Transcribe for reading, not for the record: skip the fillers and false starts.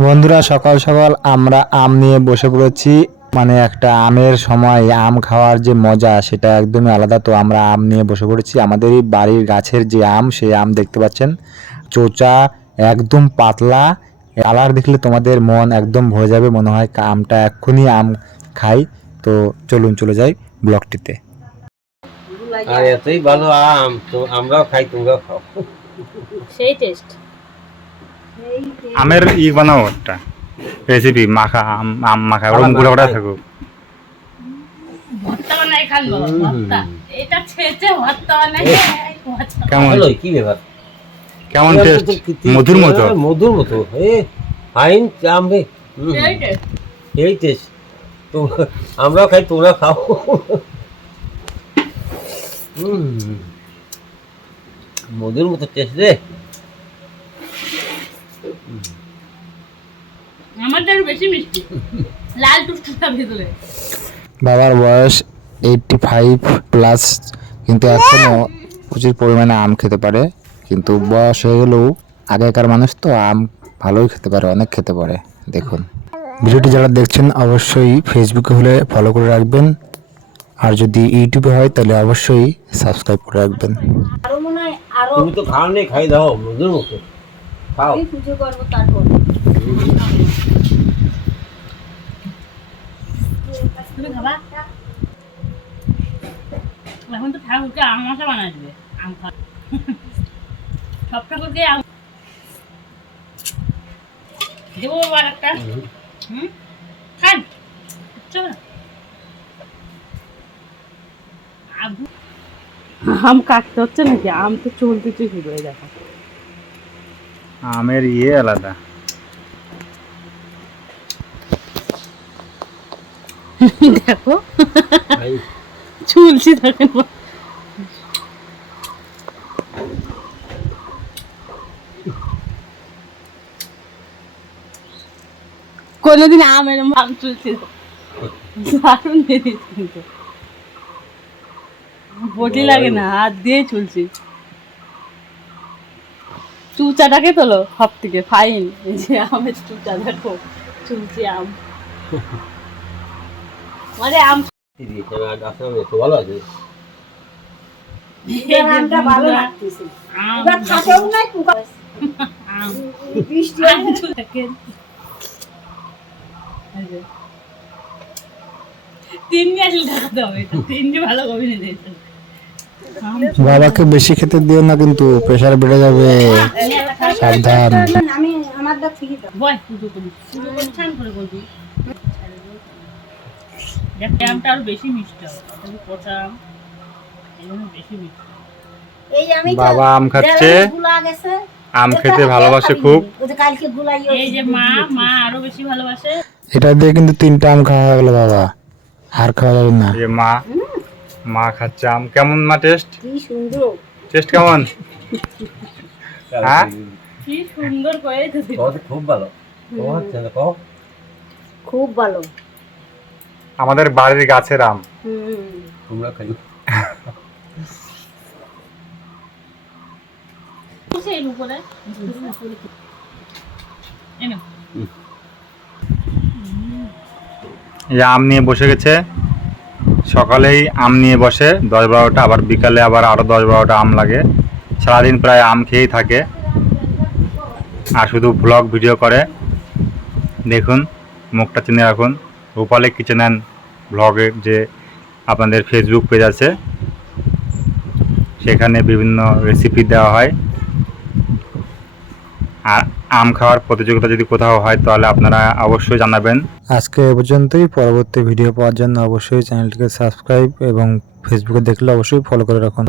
বন্ধুরা, সকাল সকাল আমরা আম নিয়ে বসে পড়েছি। মানে একটা আমের সময় আম খাওয়ার যে মজা সেটা একদমই আলাদা। তো আমরা আম নিয়ে বসে পড়েছি। আমাদের এই বাড়ির গাছের যে আম, সেই আম দেখতে পাচ্ছেন, চোচা, একদম পাতলা। কালার দেখলে তোমাদের মন একদম ভরে যাবে, মনে হয় আমটা এক্ষুনি আম খাই। তো চলুন চলে যাই ব্লগটিতে। আর এতই ভালো আম তো আমরাও খাই, তোমরাও খাও। সেই টেস্ট। আমের বানাও একটা রেসিপি, মাখা আম, আম মাখা ওরকম গুঁড়া গুঁড়া থাকুক। ভর্তা বানাই খান বাবা, ভর্তা। এটা ছেঁচে ভর্তা বানাই কেমন হলো কি ব্যাপার? কেমন টেস্ট? মধুর মতো, মধুর মতো। ফাইন আম রে, সেই টেস্ট। এই টেস্ট। তো আমরাও খাই, তোমরাও খাও। মধুর মতো টেস্ট রে। আমারটা একটু বেশি মিষ্টি, লাল টুকটুকা ভিতরে। বাবার বয়স 85+, কিন্তু এখনো প্রচুর পরিমাণে আম খেতে পারে। কিন্তু বয়স হয়ে গেলেও আগেকার মানুষ তো আম ভালোই খেতে পারে, অনেক খেতে পারে। দেখুন ভিডিওটি যারা দেখছেন অবশ্যই ফেসবুকে হলে ফলো করে রাখবেন, আর যদি ইউটিউবে হয় তাহলে অবশ্যই সাবস্ক্রাইব করে রাখবেন। আরো মনে হয় আরো তুমি তো খাও নেই, খাই দাও মধুর মতো খাও। আমি পুজো করবো তারপর। তুমি খাবা? এখন তো ঠাকুরকে আম মশা বানাবে, আম খা। সব ঠাকুরকে আম দেবো বাবা একটা। খান। চলো। আম কাটতে হচ্ছে নাকি? আম তো চলতে শুরু হয়ে দেখো। আমের আলাদা। দেখো চুলছি দেখেন। কোনোদিন আমের আম চুলছি দারুণ বেরিয়েছে, কিন্তু বটি লাগে না, হাত দিয়ে চুলছি। চুচাটাকে তোলো সব থেকে ফাইন। এই যে আমের চুচা দেখো, চুলছি আম। মানে আম ভালো আছে। আমটা ভালো লাগতেছে। এবার খাটেও নাই পোকা। আম বৃষ্টি আসছে দেখেন। তিন গ্যাস লাগাতে হবে, এটা তিনটে ভালো কমিয়ে দিয়েছে। বাবাকে বেশি খেতে দিও না, কিন্তু প্রেসার বেড়ে যাবে, সাবধান। আমি আমারটা ঠিকই তো বয় পুজো করি, পুজো করে ছান করে বলবি। দেখতে আমটা আরো বেশি মিষ্টি হবে, তাহলে পচা আম এজন্য বেশি মিষ্টি। এই আমি বাবা আম খাচ্ছে, আম খেতে ভালোবাসে খুব। এই যে মা আরো বেশি ভালোবাসে। এটা দিয়ে কিন্তু 3টা আম খাওয়া হয়ে গেল বাবা, আর খাওয়া যাবে না। এই মা খাচ্ছে আম। কেমন মা টেস্ট? কি সুন্দর টেস্ট কেমন? হ্যাঁ কি সুন্দর করে দিদি, খুব ভালো, খুব ভালো। আমাদের বাড়ির গাছের আম, তোমরা খাইও। এর উপরে এই আম নিয়ে বসে গেছে। সকালেই আম নিয়ে বসে 10-12টা, আবার বিকালে আবার আরো 10-12টা আম লাগে। সারাদিন প্রায় আম খেয়েই থাকে, আর শুধু ব্লগ ভিডিও করে। দেখুন, মুখটা চিনে রাখুন। রূপালী কিচেন অ্যান্ড ব্লগের যে আপনাদের ফেসবুক পেজ আছে, সেখানে বিভিন্ন রেসিপি দেওয়া হয়। আর আম খাওয়ার প্রতিযোগিতা যদি কোথাও হয় তাহলে আপনারা অবশ্যই জানাবেন। আজকে এ পর্যন্তই। পরবর্তী ভিডিও পাওয়ার জন্য অবশ্যই চ্যানেলটিকে সাবস্ক্রাইব এবং ফেসবুকে দেখলে অবশ্যই ফলো করে রাখুন।